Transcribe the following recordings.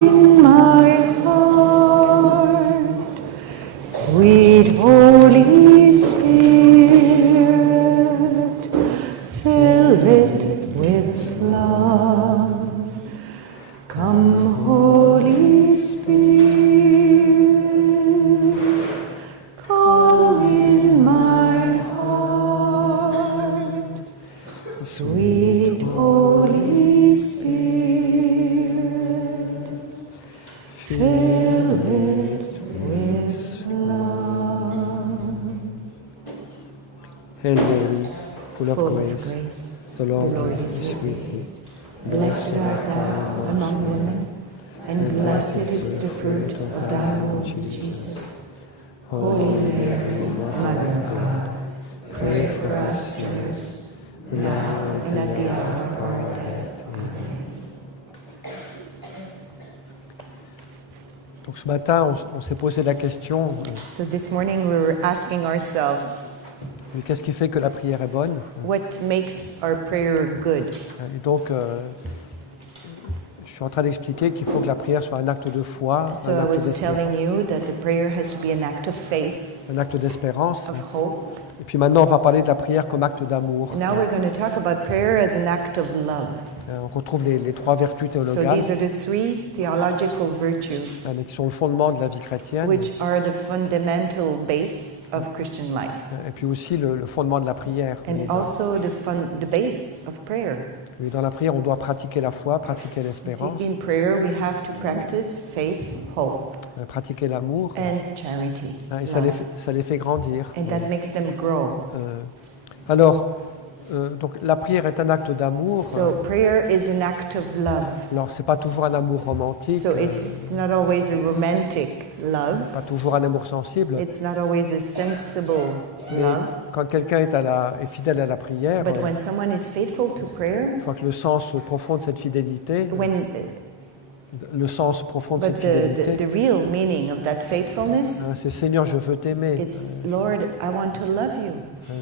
in my heart, sweet Holy Spirit, fill it with love. Come, Holy Spirit, come in my heart, sweet Holy Spirit, fill it with love. Hail Mary, full of Full of grace, grace, the Lord the Lord is is with thee. Blessed art thou among women, and blessed is the fruit of thy womb, Jesus. Holy Mary, Mother of God, pray for us sinners, now and at the hour of our death. Amen. Donc ce matin, on s'est posé la question, So this morning we were asking ourselves, qu'est-ce qui fait que la prière est bonne? what makes our prayer good? Et donc, je suis en train d'expliquer qu'il faut que la prière soit un acte de foi, So I was telling you that the prayer has to be an act of faith, un acte d'espérance. of hope. Et puis maintenant, on va parler de la prière comme acte d'amour. Now we're going to talk about prayer as an act of love. On retrouve les trois vertus So théologales, these are the three theological virtues qui sont le fondement de la vie chrétienne, which are the fundamental base of Christian life, et puis aussi le fondement de la prière. and also the base of prayer. Oui, dans la prière, on doit pratiquer la foi, pratiquer l'espérance, See, in prayer we have to practice faith, hope, pratiquer l'amour, and charity. et ça les fait grandir. And that makes them grow. Alors, donc la prière est un acte d'amour. So prayer is an act of love. Alors, c'est pas toujours un amour romantique, So it's not always a romantic love. pas toujours un amour sensible. It's not always a sensible Mais love. quand quelqu'un est fidèle à la prière, But when someone is faithful to prayer, je crois que le sens profond de cette fidélité, le sens profond de but cette fidélité, the real meaning of that faithfulness, c'est Seigneur, je veux t'aimer, it's Lord, I want to love you.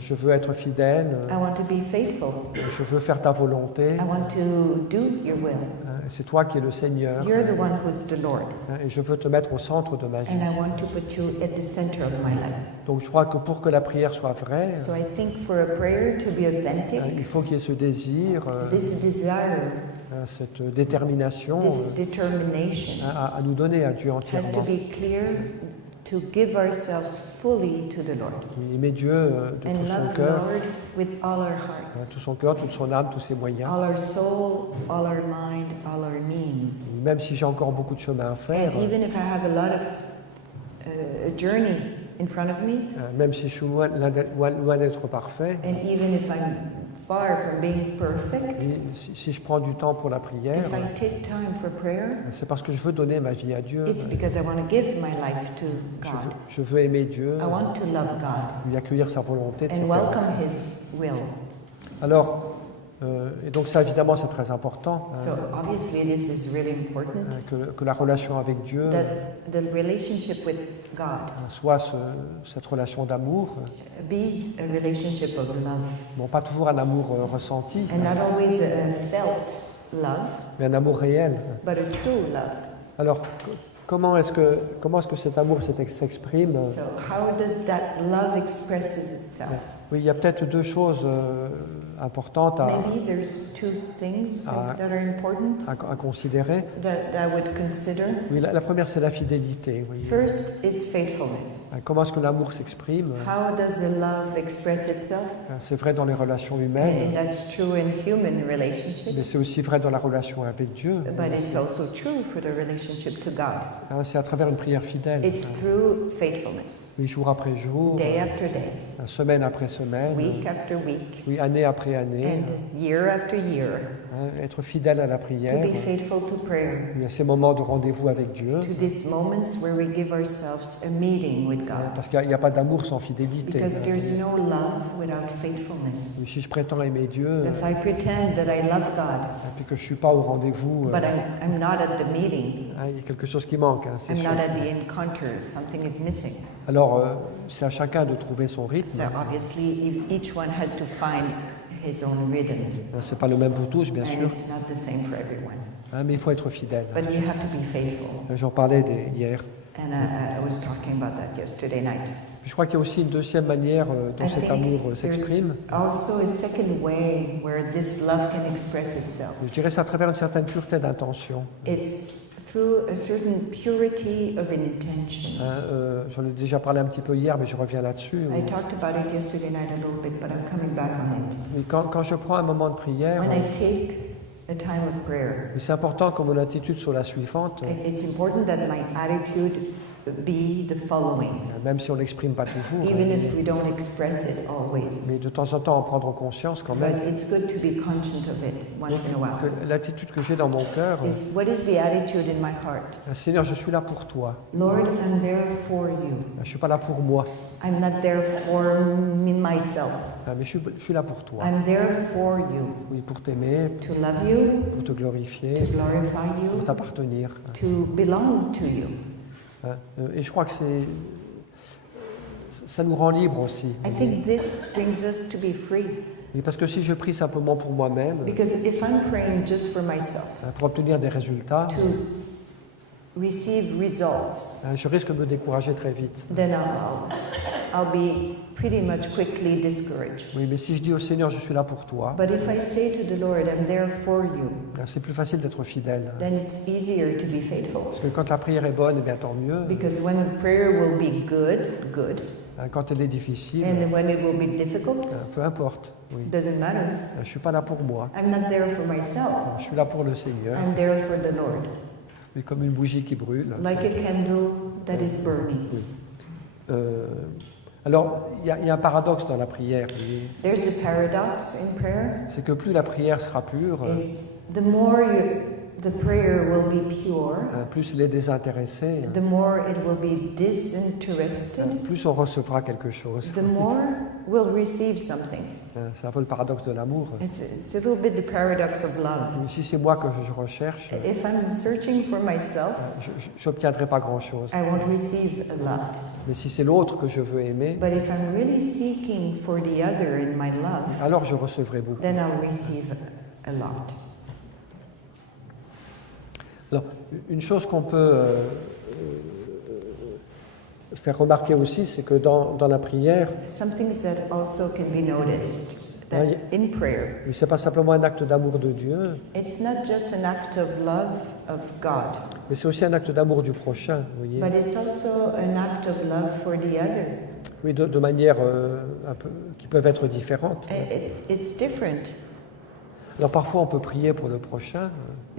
je veux être fidèle, I want to be faithful. je veux faire ta volonté. I want to do your will. C'est toi qui es le Seigneur, You're the one who's the Lord. et je veux te mettre au centre de ma vie. And I want to put you at the center of my life. Donc je crois que pour que la prière soit vraie, So I think for a prayer to be authentic, il faut qu'il y ait ce désir, this desire, cette détermination this determination à nous donner à Dieu has to entièrement. be clear to give ourselves fully to the Lord. Oui, aimer Dieu de And tout son love the cœur, Lord with all our hearts, tout son cœur, toute son âme, tous ses moyens. all our soul, all our mind, all our means. Même si j'ai encore beaucoup de chemin à faire, And even if I have a lot of a journey in front of me, même si je suis loin d'être parfait, and even if I'm far from being perfect, oui, si je prends du temps pour la prière, if I take time for prayer, c'est parce que je veux donner ma vie à Dieu. it's because I want to give my life to God. Je veux aimer Dieu, I want to love God lui accueillir sa volonté, etc. and welcome His will. Alors, et donc ça évidemment c'est très important, So obviously this is really important, que la relation avec Dieu that the relationship with God soit cette relation d'amour, be a relationship of love, bon pas toujours un amour ressenti, and not always a felt love, mais un amour réel. but a true love. Alors, comment est-ce que cet amour s'exprime? So how does that love expresses itself? Oui, il y a peut-être deux choses importantes Maybe there's two things that are important à considérer. that I would consider. Oui, la première, c'est la fidélité. Oui. First is faithfulness. Comment est-ce que l'amour s'exprime? How does the love express itself? C'est vrai dans les relations humaines, And that's true in human relationships, mais c'est aussi vrai dans la relation avec Dieu. but it's also true for the relationship to God. C'est à travers une prière fidèle. It's through faithfulness, Oui, jour après jour, day after day, semaine après semaine, week after week, oui, année après année, and year after year, être fidèle à la to prière. be faithful to prayer, Il y a ces moments de rendez-vous avec Dieu, to these moments where we give ourselves a meeting with God. parce qu'il n'y a pas d'amour sans fidélité. Because there's no love without faithfulness. Oui, si je prétends aimer Dieu, If I pretend that I love God, et puis que je ne suis pas au rendez-vous, but I'm not at the meeting, il y a quelque chose qui manque, c'est I'm sûr. not at the encounter, something is missing. Alors, c'est à chacun de trouver son rythme. So obviously, each one has to find his own rhythm. Ce n'est pas le même pour tous, bien And sûr, it's not the same for everyone. mais il faut être fidèle. But you have to be faithful. J'en parlais hier. And I was talking about that yesterday night. Je crois qu'il y a aussi une deuxième manière dont I cet think amour there's s'exprime. also a second way where this love can express itself. Je dirais c'est à travers une certaine pureté d'intention. It's through a certain purity of intention. J'en ai déjà parlé un petit peu hier, mais je reviens là-dessus. I talked about it yesterday night a little bit, but I'm coming back on it. Oui, quand je prends un moment de prière, When I take a time of prayer, c'est important que mon attitude soit la suivante, it's important that my attitude be the following, même si on ne l'exprime pas toujours, even if we don't express it always. mais de temps en temps en prendre conscience quand But même. it's good to be conscious of it once in a while. Que l'attitude que j'ai dans mon cœur, What is the attitude in my heart? Seigneur, je suis là pour toi. Lord, I'm there for you. Je ne suis pas là pour moi, I'm not there for me, myself. mais je suis là pour toi. I'm there for you. Oui, pour t'aimer, To love you, pour te glorifier, to glorify pour you, t'appartenir. to belong to you. Et je crois que ça nous rend libres aussi. I think this brings us to be free. Oui, parce que si je prie simplement pour moi-même, Because if I'm praying just for myself, pour obtenir des résultats, to receive results, je risque de me décourager très vite. then I'll be pretty much quickly discouraged. Oui, mais si je dis au Seigneur, je suis là pour toi, But if I say to the Lord, I'm there for you, c'est plus facile d'être fidèle. then it's easier to be faithful. Parce que quand la prière est bonne, eh bien tant mieux. Because when prayer will be good, Quand elle est difficile, and when it will be difficult, peu importe. Oui. doesn't matter. Je ne suis pas là pour moi, I'm not there for myself. je suis là pour le Seigneur. I'm there for the Lord. Oui, comme une bougie qui brûle. Like a candle that is burning. Alors, il y a un paradoxe dans la prière. Oui. There's a paradox in prayer. C'est que plus la prière sera pure, Is the more the prayer will be pure, plus elle est désintéressée, the more it will be disinterested, plus on recevra quelque chose. the more we'll receive something. C'est un peu le paradoxe de l'amour. It's a little bit the paradox of love. Si c'est moi que je recherche, If I'm searching for myself, je n'obtiendrai pas grand-chose. I won't receive a lot. Mais si c'est l'autre que je veux aimer, But if I'm really seeking for the other in my love, alors je recevrai beaucoup. then I'll receive a lot. Alors, une chose qu'on peut faire remarquer aussi, c'est que dans la prière, Something that also can be noticed, that in prayer, ce n'est pas simplement un acte d'amour de Dieu, it's not just an act of love of God, mais c'est aussi un acte d'amour du prochain, vous voyez. but it's also an act of love for the other. Oui, de manière un peu, qui peuvent être différentes. It's different. Alors parfois on peut prier pour le prochain,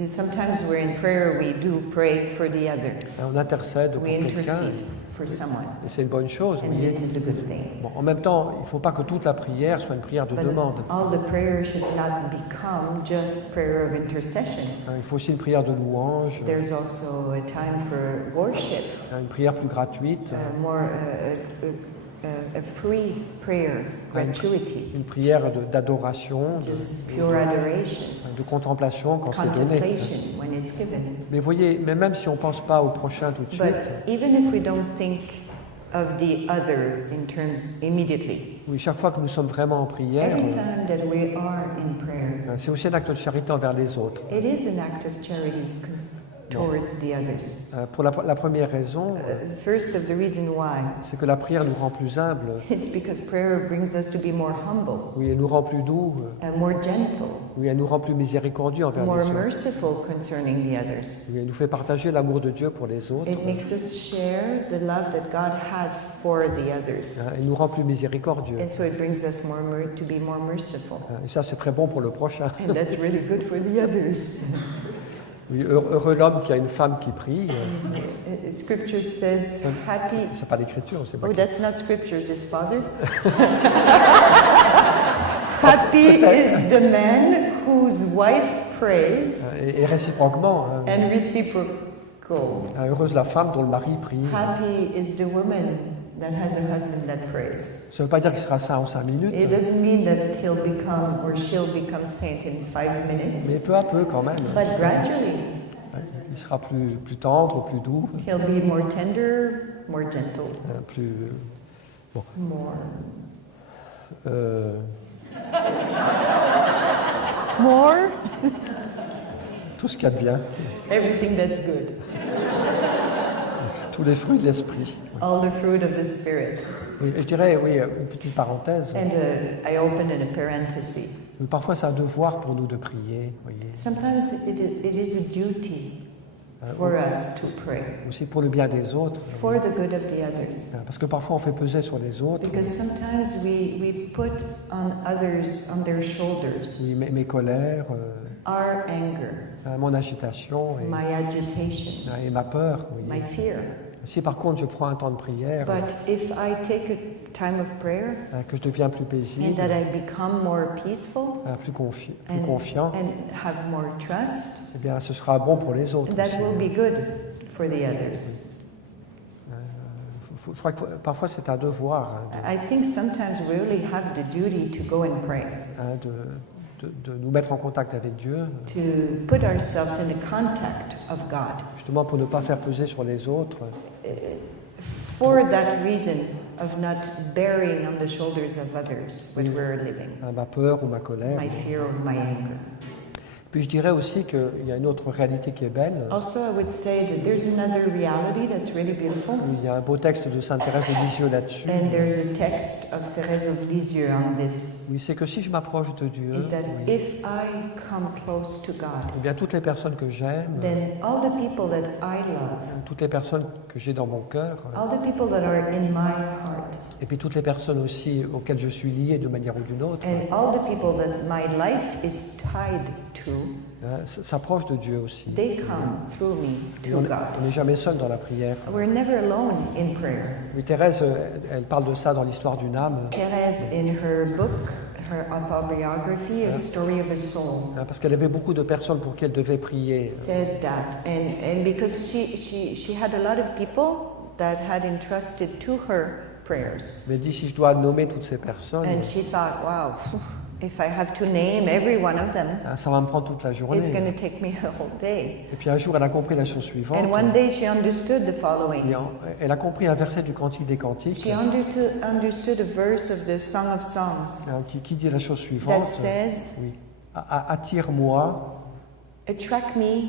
Sometimes we're in prayer, we do pray for the other. on intercède pour We quelqu'un, intercede for someone. et c'est une bonne chose, vous And voyez. this is a good thing. Bon, en même temps, il ne faut pas que toute la prière soit une prière de But demande. all the prayer should not become just prayer of intercession. Il faut aussi une prière de louange, There's also a time for worship, une prière plus gratuite, a free prayer, gratuity, une prière d'adoration, just pure adoration, de contemplation quand c'est donné. contemplation when it's given. Mais voyez, mais même si on ne pense pas au prochain tout de But suite, even if we don't think of the other in terms immediately, oui, chaque fois que nous sommes vraiment en prière, every time that we are in prayer, c'est aussi un acte de charité envers les autres. it is an act of charity towards the others. Pour la première raison, First of the reason why, c'est que la prière nous rend plus humbles, it's because prayer brings us to be more humble, oui, elle nous rend plus doux, more gentle, oui, elle nous rend plus miséricordieux envers more les autres. merciful concerning the others. Oui, elle nous fait partager l'amour de Dieu pour les autres, It makes us share the love that God has for the others. elle nous rend plus miséricordieux. And so it brings us to be more merciful. Et ça, c'est très bon pour le prochain. And that's really good for the others. Oui, heureux l'homme qui a une femme qui prie. Scripture says, happy. C'est pas l'écriture, c'est pas. Oh, that's not scripture, just Father. Happy is the man whose wife prays, Et réciproquement, and reciprocal. heureuse la femme dont le mari prie. Happy is the woman that has a husband that prays. Ça ne veut pas dire qu'il sera saint en 5 minutes, It doesn't mean that he'll become or she'll become saint in 5 minutes, mais peu à peu quand même. but gradually Il sera plus tendre, plus doux, he'll be more tender, more gentle, plus. more. More? Tout ce qu'il y a de bien, Everything that's good. tous les fruits de l'esprit. All the fruit of the Spirit. Oui, et je dirais, oui, une petite parenthèse. And I open in a parenthesis. Parfois, c'est un devoir pour nous de prier, voyez. Sometimes it is a duty for us to pray Aussi pour le bien des autres. for the good of the others. Parce que parfois, on fait peser sur les autres. Because sometimes we put on others, on their shoulders, Oui, mes colères, our anger, mon agitation my agitation, et ma peur. Oui. my fear. Si par contre je prends un temps de prière, But if I take a time of prayer que je deviens plus and paisible, that I become more peaceful plus confiant, and have more trust, eh bien ce sera bon pour les autres that aussi. will be good for the others. Je crois que parfois c'est un devoir I think sometimes we really have the duty to go and pray, de nous mettre en contact avec Dieu, to put ourselves in the contact of God, justement pour ne pas faire peser sur les autres for that reason of not bearing on the shoulders of others what we're living, ma peur ou ma colère. my fear or my anger. Puis je dirais aussi qu'il y a une autre réalité qui est belle. Also, I would say that there's another reality that's really beautiful. Il y a un beau texte de Sainte Thérèse de Lisieux là-dessus. And there's a text of Thérèse of Lisieux on this, Oui, c'est que si je m'approche de Dieu, is that oui, if I come close to God, eh bien toutes les personnes que j'aime, then all the people that I love, toutes les personnes que j'ai dans mon cœur, all the people that are in my heart, et puis toutes les personnes aussi auxquelles je suis lié de manière ou d'une autre, and all the people that my life is tied to, s'approchent de Dieu aussi. they come through me Et to on God. n'est jamais seul dans la prière. We're never alone in prayer. Oui, Thérèse, elle parle de ça dans l'histoire d'une âme, Thérèse, in her book, her autobiography, A Story of a Soul, parce qu'elle avait beaucoup de personnes pour qui elle devait prier. says that, and because she had a lot of people that had entrusted to her prayers, Mais elle dit, si je dois nommer toutes ces personnes, and she thought, wow, if I have to name every one of them, ça va me prendre toute la it's journée. going to take me a whole day. Et puis un jour, elle a compris la chose suivante. And one day she understood the following. Elle a compris un verset du Cantique des Cantiques She understood a verse of the Song of Songs qui dit la chose that suivante. says, Oui. Attire-moi attract me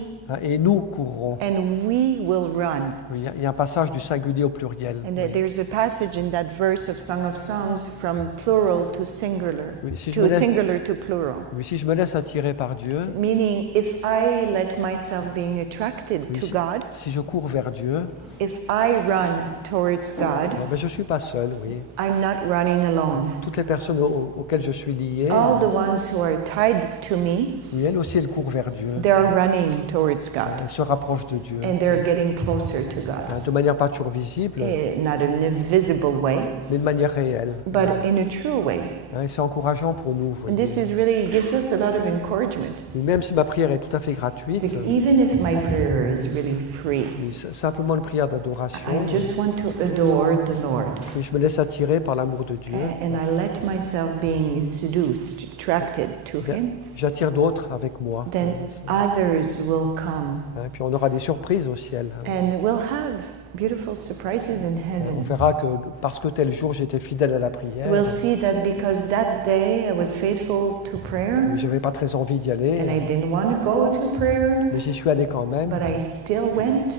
et nous courrons. and we will run. Oui, il y a un passage du singulier au pluriel. And there's a passage in that verse of Song of Songs from plural to singular, Oui, si je to me laisse- singular to plural. Oui, si je me laisse attirer par Dieu, Meaning, if I let myself being attracted oui, to God, si je cours vers Dieu, if I run towards God, je ne suis pas seul. Oui. I'm not running alone. Toutes les personnes auxquelles je suis lié, All the ones who are tied to me, oui, elles aussi, elles courent vers Dieu. they're running towards God. Elles se rapprochent de Dieu. And they're getting closer to God. De manière pas toujours visible, Not in a visible way, mais de manière réelle. but in a true way. Et c'est encourageant pour nous. And this is really gives us a lot of encouragement. Même si ma prière est tout à fait gratuite, It's like, even if my prayer is really free, oui, c'est simplement une prière d'adoration, I just want to adore the Lord. et je me laisse attirer par l'amour de Dieu. And I let myself being seduced, attracted to Him, J'attire d'autres avec moi. then others will come. Et puis on aura des surprises au ciel. And we'll have beautiful surprises in On heaven. verra que parce que tel jour j'étais fidèle à la prière, We'll see that because that day I was faithful to prayer, je n'avais pas très envie d'y and I aller, didn't want to go to prayer, mais j'y suis allé quand même. but I still went.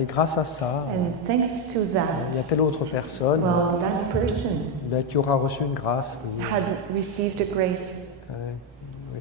Et grâce à ça, And thanks to il y that, a telle autre personne well, that person qui aura reçu une grâce, oui, had received a grace,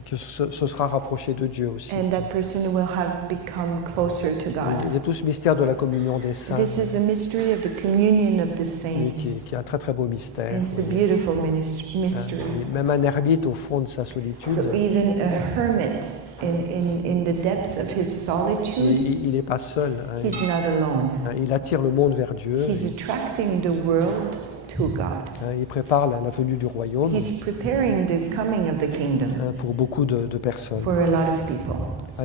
qui se sera rapproché de Dieu aussi. and that person will have become closer to Il God. y a tout ce mystère de la communion des saints, This is the mystery of the communion of the oui, saints. qui est un très très beau mystère. And it's a beautiful mystery. Même un ermite au fond de sa solitude, So even a hermit in the depths of his solitude, il n'est pas seul. he's not alone. Il attire le monde vers Dieu. He's attracting the world to God. Il prépare la venue du royaume He's preparing the coming of the kingdom pour beaucoup de personnes. for a lot of people.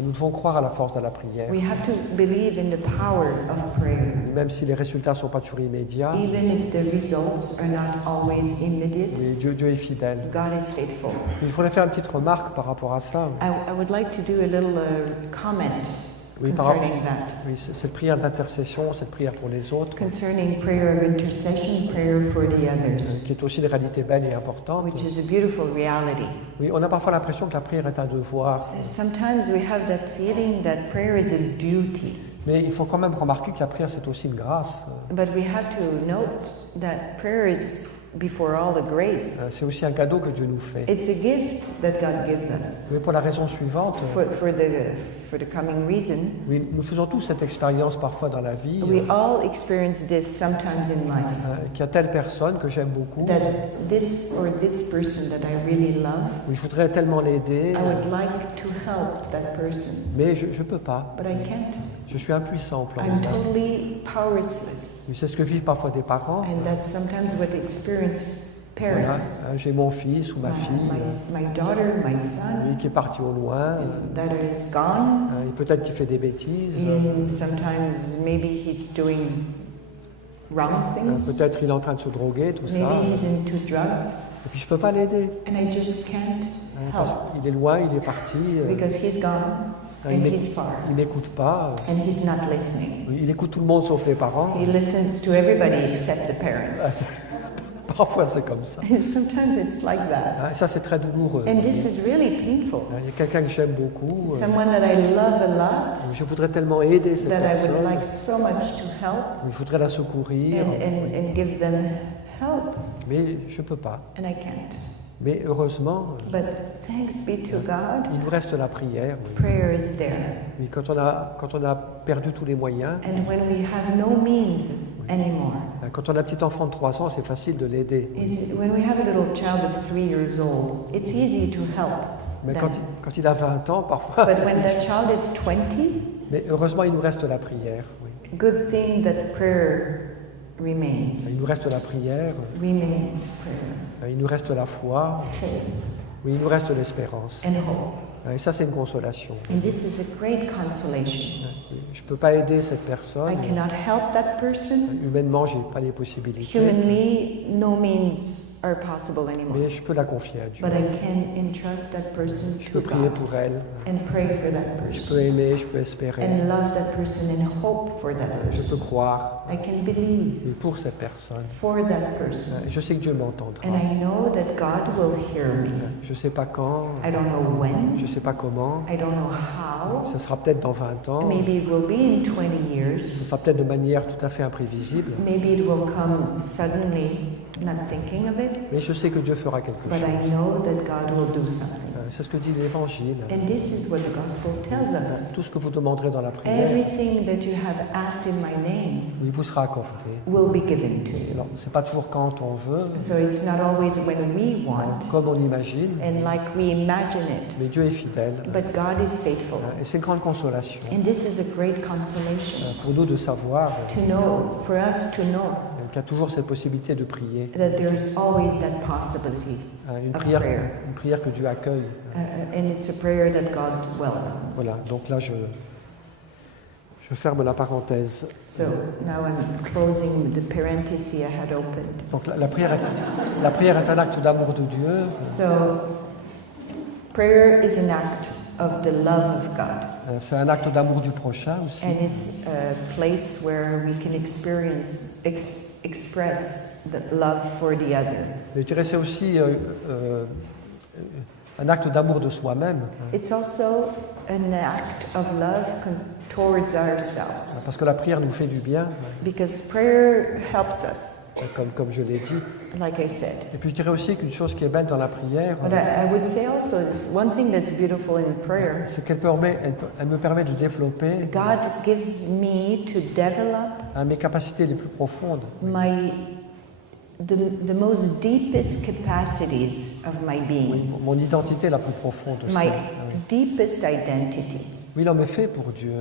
Nous devons croire à la force de la prière, We have to believe in the power of prayer, même si les résultats ne sont pas toujours immédiats. even if the results are not always immediate. Mais Dieu est fidèle. God is faithful. Je voudrais faire une petite remarque par rapport à ça. I would like to do a little comment Oui, concerning that. oui, cette prière d'intercession, cette prière pour les autres, Concerning prayer of intercession, prayer for the others, qui est aussi une réalité belle et importante. which is a beautiful reality. Oui, on a parfois l'impression que la prière est un devoir, Sometimes we have that feeling that prayer is a duty, mais il faut quand même remarquer que la prière c'est aussi une grâce. but we have to note that prayer is before all the grace. C'est aussi un cadeau que Dieu nous fait. It's a gift that God gives us Mais pour la raison suivante, for the coming reason. oui, nous faisons tous cette expérience parfois dans la vie, We all experience this sometimes in life, qu'il y a telle personne que j'aime beaucoup, that this or this person that I really love, oui, je voudrais tellement l'aider, I would like to help that person, mais je ne peux pas. but I can't. Je suis impuissant au plan I'm humain. totally powerless. Oui, c'est ce que vivent parfois des parents. And that's sometimes what experience Voilà, parents. j'ai mon fils ou ma fille My daughter, my son, oui, qui est parti au loin, that is gone. et peut-être qu'il fait des bêtises, And sometimes maybe he's doing wrong things. peut-être il est en train de se droguer, tout ça, Maybe he's into drugs. et puis je ne peux pas l'aider. And I just can't Parce help qu'il est loin, il est parti, because he's gone il and he's far n'écoute pas, and he's not listening. il écoute tout le monde sauf les parents. He listens to everybody except the Ah, parents. Parfois c'est comme ça. And sometimes it's like that. Et ça c'est très douloureux. And this is really painful. Il y a quelqu'un que j'aime beaucoup, Someone that I love a lot, je voudrais tellement aider cette that I would personne, like so much to help je voudrais la secourir, and give them help, mais je ne peux pas. and I can't. Mais heureusement, But thanks be to God, il nous reste la prière. Oui. prayer is there. Oui, quand on a perdu tous les moyens, And when we have no means anymore, quand on a un petit enfant de 3 ans, c'est facile de l'aider. when we have a little child of 3 years old, it's easy to help Mais them. quand il a 20 ans, parfois, But c'est when that difficile. child is 20, Mais heureusement, il nous reste la prière. Oui. good thing that prayer remains. Il nous reste la prière, Remains prayer, il nous reste la foi, faith, oui, il nous reste l'espérance. and hope. Et ça, c'est une consolation. And this is a great consolation. Je ne peux pas aider cette I personne. cannot help that person. Humainement, je n'ai pas les possibilités. Humanly, no means are possible anymore. Mais je peux la confier à Dieu. But I can entrust that person Je to peux prier God pour elle. and pray for that Je person peux aimer, je peux espérer. and love that person and hope for that Je peux person. croire I can believe oui, pour cette personne. for that person. Je sais que Dieu m'entendra. And I know that God will hear me. Je ne sais pas quand, I don't know when, je ne sais pas comment. I don't know how. Ce sera peut-être dans 20 ans. Maybe it will be in 20 years. Ce sera peut-être de manière tout à fait imprévisible. Maybe it will come suddenly, not thinking of it. Mais je sais que Dieu fera quelque But I chose. know that God will do something. C'est ce que dit l'Évangile. And this is what the gospel tells us. Tout ce que vous demanderez dans la prière, Everything that you have asked in my name il vous sera accordé. will be given to you. Alors, c'est pas toujours quand on veut, So it's not always when we want comme on imagine, and like we imagine it, mais Dieu est fidèle. but God is faithful. Et c'est une grande consolation And this is a great consolation pour nous de savoir to know, for us to know qu'il y a toujours cette possibilité de prier. that there's always that possibility. Une Of prière, prayer. une prière que Dieu accueille. And it's a prayer that God welcomes. Voilà, donc là je ferme la parenthèse. So now I'm closing the parenthesis I had opened. Donc la prière est un acte d'amour de Dieu. So prayer is an act of the love of God. C'est un acte d'amour du prochain aussi. And it's a place where we can express the love for the other. Mais je dirais c'est aussi un acte d'amour de soi-même. It's also an act of love towards ourselves. Parce que la prière nous fait du bien, Because prayer helps us, comme je l'ai dit. like I said. Et puis je dirais aussi qu'une chose qui est belle dans la prière, But I would say also, one thing that's beautiful in prayer, c'est qu'elle elle me permet de développer God gives me to develop mes capacités les plus profondes. the most deepest capacities of my Oui, being, mon identité la plus profonde aussi. my Oui. deepest identity. Oui, l'homme est fait pour Dieu.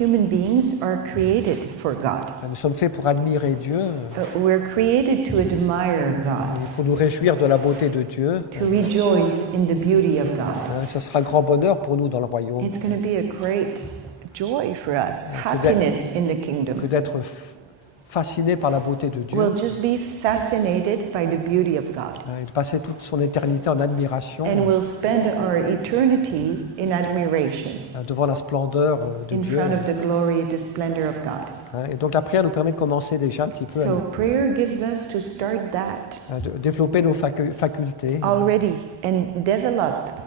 Human beings are created for God. Nous sommes faits pour admirer Dieu, We're created to admire God, pour nous réjouir de la beauté de Dieu. to rejoice in the beauty of God. Ça sera un grand bonheur pour nous dans le royaume It's going to be a great joy for us, happiness in the kingdom, que d'être fasciné par la beauté de Dieu, will just be fascinated by the beauty of God. et de passer toute son éternité en admiration And we'll spend our eternity in admiration devant la splendeur de in Dieu. front of the glory and the splendor of God. Et donc la prière nous permet de commencer déjà un petit peu So prayer gives us to start that à développer nos facultés already and develop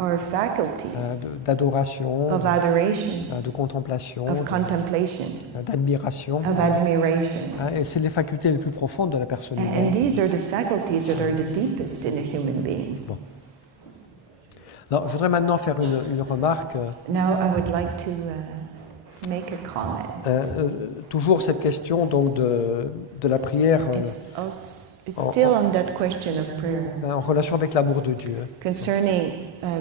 our faculties d'adoration, of adoration, de contemplation, of contemplation, d'admiration. of admiration. Et c'est les facultés les plus profondes de la personne And humaine. these are the faculties that are the deepest in a human being. Alors, je voudrais maintenant faire une remarque. Now I would like to make a comment. Toujours cette question donc de la prière It's still on that question of prayer en relation avec l'amour de Dieu. concerning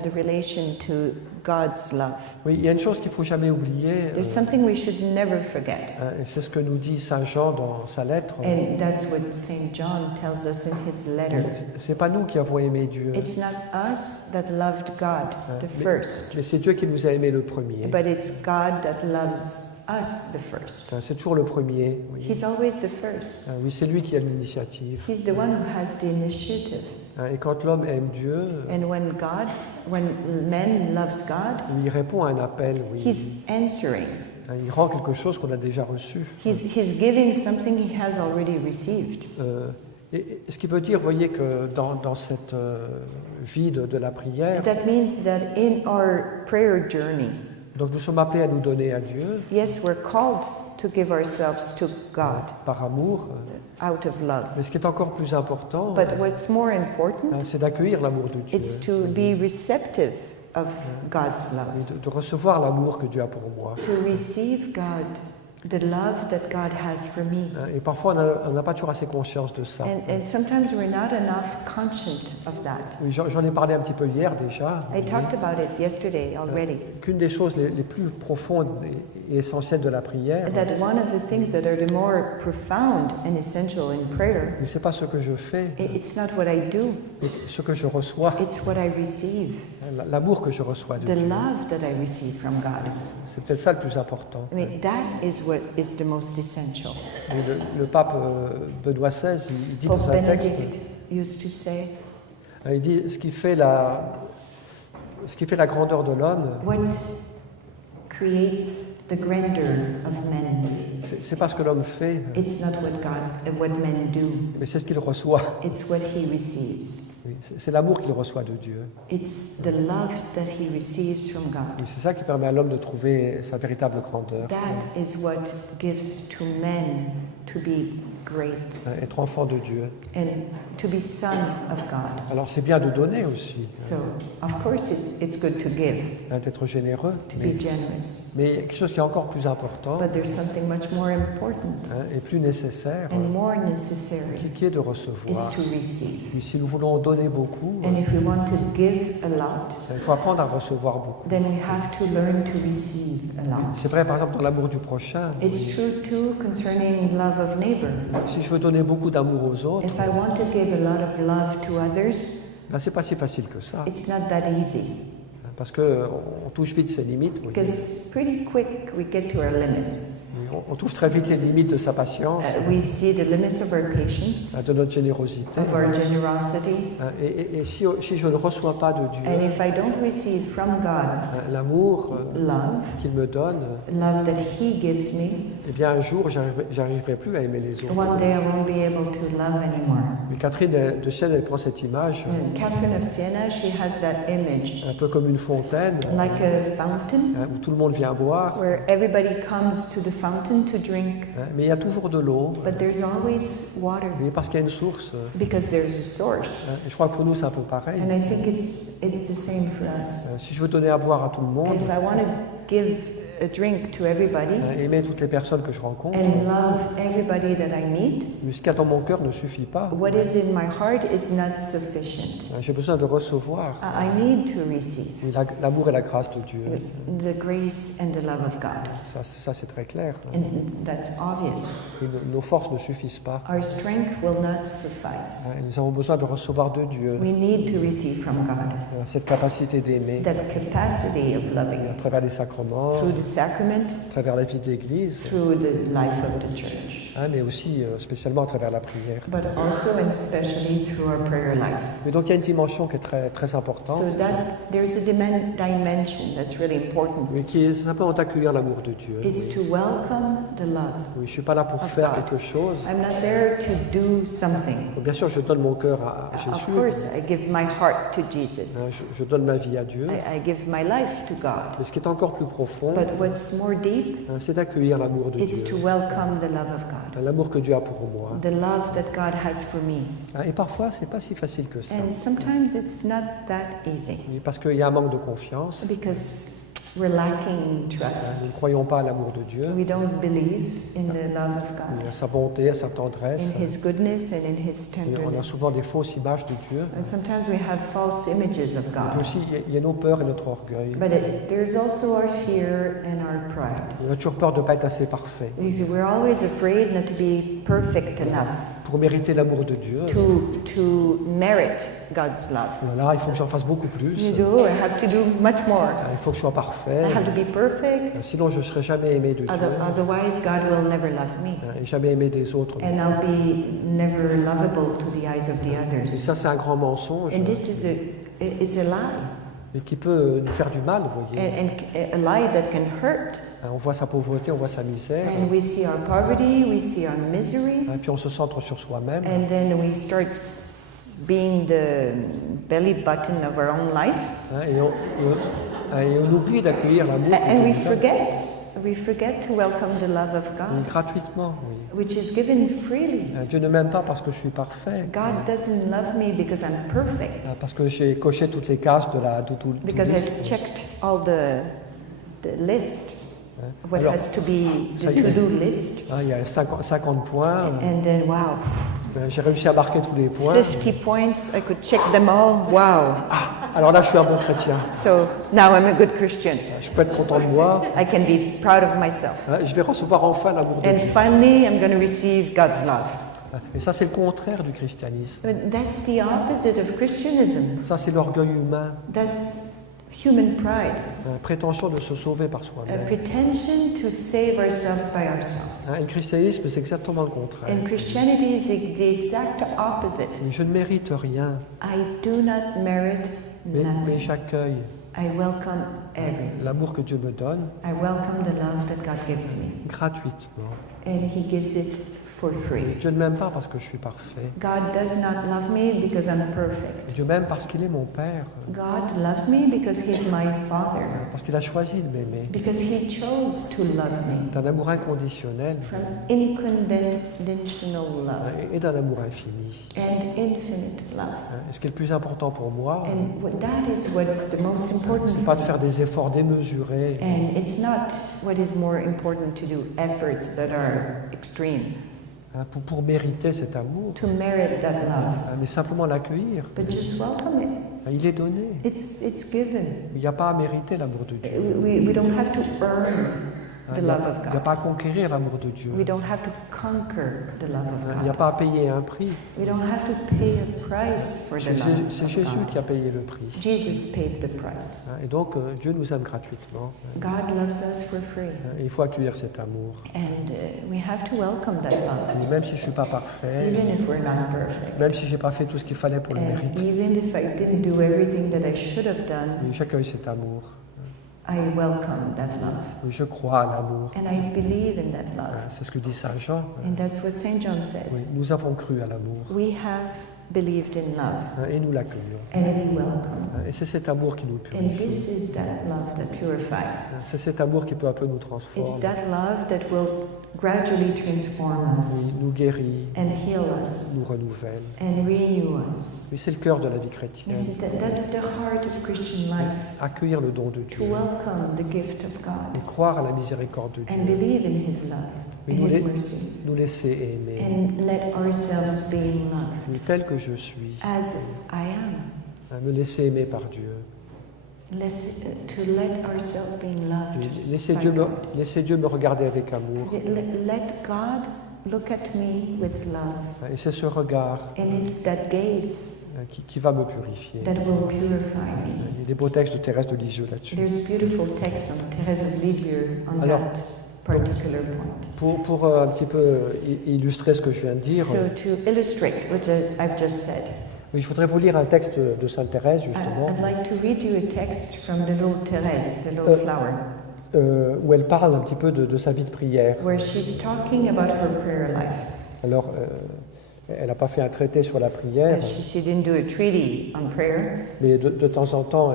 the relation to God's love. Oui, il y a une chose qu'il ne faut jamais oublier, There's something we should never forget. et c'est ce que nous dit Saint Jean dans sa lettre. And that's what St. John tells us in his letter. C'est pas nous qui avons aimé Dieu, It's not us that loved God the first, mais c'est Dieu qui nous a aimés le premier. but it's God that loves us the first. C'est toujours le premier. Oui, He's always the first. Oui, c'est lui qui a l'initiative. He's the one who has the initiative. Et quand l'homme aime Dieu, And when man loves God, il répond à un appel. Oui. he's answering. Il rend quelque chose qu'on a déjà reçu. He's giving something he has already received. Et ce qui veut dire, voyez, que dans cette vie de la prière, That means that in our prayer journey, donc nous sommes appelés à nous donner à Dieu yes, we're called to give ourselves to God par amour, out of love. mais ce qui est encore plus important, But what's more important, c'est d'accueillir l'amour de Dieu, it's to be receptive of God's love, et de recevoir l'amour que Dieu a pour moi. to receive God, the love that God has for me. Et parfois, on n'a pas toujours assez conscience de ça. And sometimes we're not enough conscient of that. Oui, j'en ai parlé un petit peu hier déjà. I talked about it yesterday already. Qu'une des choses les plus profondes et essentielles de la prière, That one of the things that are the more profound and essential in prayer, mais c'est pas ce que je fais, it's not what I do, mais ce que je reçois, it's what I receive, l'amour que je reçois de the Dieu. love that I receive from God. C'est peut-être ça le plus important. I mean, that is what is the most essential. Et le pape Benoît XVI, il dit dans Pope un texte, Benedict used to say, il dit ce qui fait la grandeur de l'homme, what creates the grandeur of men, c'est pas ce que l'homme fait, it's not what men do, mais c'est ce qu'il reçoit. it's what he receives. Oui, c'est l'amour qu'il reçoit de Dieu. It's the love that he receives from God. Oui, c'est ça qui permet à l'homme de trouver sa véritable grandeur. That is what gives to men to be great Être enfant de Dieu. and to be son of God. Alors c'est bien de donner aussi, So, of course, it's good to give, d'être généreux, to be generous. mais il y a quelque chose qui est encore plus important But there's something much more important et plus nécessaire, and more necessary qui est de is recevoir. to receive. Puis si nous voulons donner beaucoup, And if we want to give a lot, il faut apprendre à recevoir beaucoup. then we have to learn to receive a lot. C'est vrai par exemple dans l'amour du prochain. It's true too concerning love of neighbor. Si je veux donner beaucoup d'amour aux autres, If I want to give a lot of love to others, ben, c'est pas si facile que ça, it's not that easy. parce qu'on touche vite ses limites. Vous voyez. Because pretty quick we get to our limits. On touche très vite les limites de sa patience, We see the limits of our patience, de notre générosité. of our generosity. Et si je ne reçois pas de And Dieu if I don't receive from God l'amour love, qu'il me donne, love that He gives me, eh bien un jour, j'arriverai plus à aimer les autres. one day I won't be able to love anymore. Mais Catherine de Sienne, elle prend cette image, And Catherine of Siena, she has that image, un peu comme une fontaine, like a fountain, où tout le monde vient boire, where everybody comes to the fountain to drink, mais il y a toujours de l'eau, but there's always water mais parce qu'il y a une source. because there's a source. Et je crois que pour nous, c'est un peu pareil. And I think it's the same for us. Si je veux donner à boire à tout le monde, If I want to give a drink to everybody aimer toutes les personnes que je rencontre, and love everybody that I meet, mais ce qu'il y a dans mon cœur ne suffit pas. what is in my heart is not sufficient. J'ai besoin de recevoir I need to receive l'amour et la grâce de Dieu. the grace and the love of God. Ça c'est très clair. And that's obvious. Et nos forces ne suffisent pas. Our strength will not suffice. Nous avons besoin de recevoir de Dieu We need to receive from God cette capacité d'aimer that capacity of loving à travers les sacrements, through the sacrament, à travers la vie de l'Église, through the life of the church, mais aussi spécialement à travers la prière. but also and especially through our prayer life. Mais donc il y a une dimension qui est très, très importante, So that there's a dimension that's really important. mais qui est simplement d'accueillir l'amour de Dieu. It's to welcome the love. Oui, je ne suis pas là pour Of faire God. quelque chose. I'm not there to do something. Bien sûr, je donne mon cœur à Of Jésus. course, I give my heart to Jesus. Je donne ma vie à Dieu. I give my life to God. Mais ce qui est encore plus profond, But what's more deep, c'est d'accueillir l'amour de it's Dieu. to welcome the love of God. L'amour que Dieu a pour moi. The love that God has for me. Et parfois, c'est pas si facile que ça. And sometimes it's not that easy Oui, parce qu'il y a un manque de confiance. because we're lacking trust. Nous ne croyons pas à l'amour de Dieu, We don't believe in the love of God, à sa bonté, à sa tendresse. in His goodness and in His Et on a tenderness. souvent des fausses images de Dieu. And sometimes we have false images of Et puis God. aussi, il y a nos peurs et notre orgueil. But there's also our fear and our pride. On a toujours peur de ne pas être assez parfait. We're always afraid not to be perfect enough Pour mériter l'amour de Dieu, to merit God's love. là, il faut que j'en fasse beaucoup plus. You do, I have to do much more. Il faut que je sois parfait. I have to be perfect, Sinon, je ne serai jamais aimé de Dieu. otherwise God will never love me. Et jamais aimé des autres. And I'll be never lovable to the eyes of the Et others. ça, c'est un grand mensonge, And this is a lie, mais qui peut nous faire du mal, vous voyez. and a lie that can hurt. On voit sa pauvreté, on voit sa misère, And we see our poverty, we see our misery, et puis on se centre sur soi-même. and then we start being the belly button of our own life, Et on oublie d'accueillir l'amour que and Dieu nous donne. we forget to welcome the love of God, Gratuitement, oui. which is given freely. Dieu ne m'aime pas parce que je suis parfait, God doesn't love me because I'm perfect, parce que j'ai coché toutes les cases de la to-do because list. I've checked all the list, what Alors, has to be ça the y est. to-do list, Il y a 50 points, and then wow, j'ai réussi à marquer tous les points. 50 points, I could check them all, wow. Alors là, je suis un bon chrétien. So now I'm a good Christian. Je peux être content de moi. I can be proud of myself. Je vais recevoir enfin l'amour de And Dieu. finally, I'm going to receive God's love. Et ça, c'est le contraire du christianisme. But that's the opposite of Christianism. Ça, c'est l'orgueil humain, That's human pride, la prétention de se sauver par a soi-même. pretension to save ourselves by ourselves. Le christianisme, c'est exactement le contraire. And Christianity is the exact opposite. Je ne mérite rien, I do not merit mais nothing. j'accueille I welcome everything. l'amour que Dieu me donne I welcome the love that God gives me. gratuitement. And He gives it for free. Dieu ne m'aime pas parce que je suis parfait. God does not love me because I'm perfect. Dieu m'aime parce qu'il est mon Père, God loves me because He's my Father. parce qu'il a choisi de m'aimer, Because He chose to love me d'un amour inconditionnel from unconditional love et d'un amour infini. and infinite love. Et ce qui est le plus important pour moi, And that is what's the most important. c'est pas de faire des efforts démesurés, And it's not what is more important to do efforts that are extreme pour mériter cet amour, to merit that love, mais simplement l'accueillir. but just welcome it. Il est donné. It's given. Il n'y a pas à mériter l'amour de Dieu. We don't have to earn the Il n'y a, love of il n'y a God. pas à conquérir l'amour de Dieu. We don't have to conquer the love of Il n'y a God. pas à payer un prix. We don't have to pay a price for the C'est love c'est of Jésus God. qui a payé le prix. Jesus paid the price. Et donc, Dieu nous aime gratuitement. God loves us for free. Et il faut accueillir cet amour. And we have to welcome that love, Et même si je ne suis pas parfait, even if we're not perfect. même si je n'ai pas fait tout ce qu'il fallait pour le And mériter, even if I didn't do everything that I should have done, mais j'accueille cet amour. I welcome that love. Je crois à l'amour. And I believe in that love. C'est ce que dit Saint Jean. And that's what St. John says. Oui, nous avons cru à l'amour We have believed in love, et nous l'accueillons. and we welcome. Et c'est cet amour qui nous And purifie. this is that love that purifies. C'est cet amour qui peu à peu nous It's transforme, that love that will gradually transform us oui, nous guérit, and heal us nous renouvelle. and renew us. Oui, c'est le cœur de la vie You chrétienne. see, that's the heart of Christian life, Accueillir le don de to Dieu welcome the gift of et God croire à la miséricorde de and Dieu. believe in His love Oui, and nous, His les- mercy, nous laisser aimer, and let ourselves be in love oui, tel que je suis, as I am. me laisser aimer par Dieu. To let ourselves be in love. Oui, laisser Dieu me regarder avec amour. Let God look at me with love. Et c'est ce regard And it's that gaze qui va me purifier. that will purify me. Il y a des beaux textes de Thérèse de Lisieux là-dessus. There's beautiful texts on Thérèse of Lisieux on Alors, that particular point. Pour un petit peu illustrer ce que je viens de dire, So to illustrate what I've just said, oui, je voudrais vous lire un texte de Sainte Thérèse, justement, I'd like to read you a text from the little Thérèse, the little flower, où elle parle un petit peu de sa vie de prière. where she's talking about her prayer life. Alors, elle n'a pas fait un traité sur la prière, She didn't do a treaty on prayer, mais de temps en temps,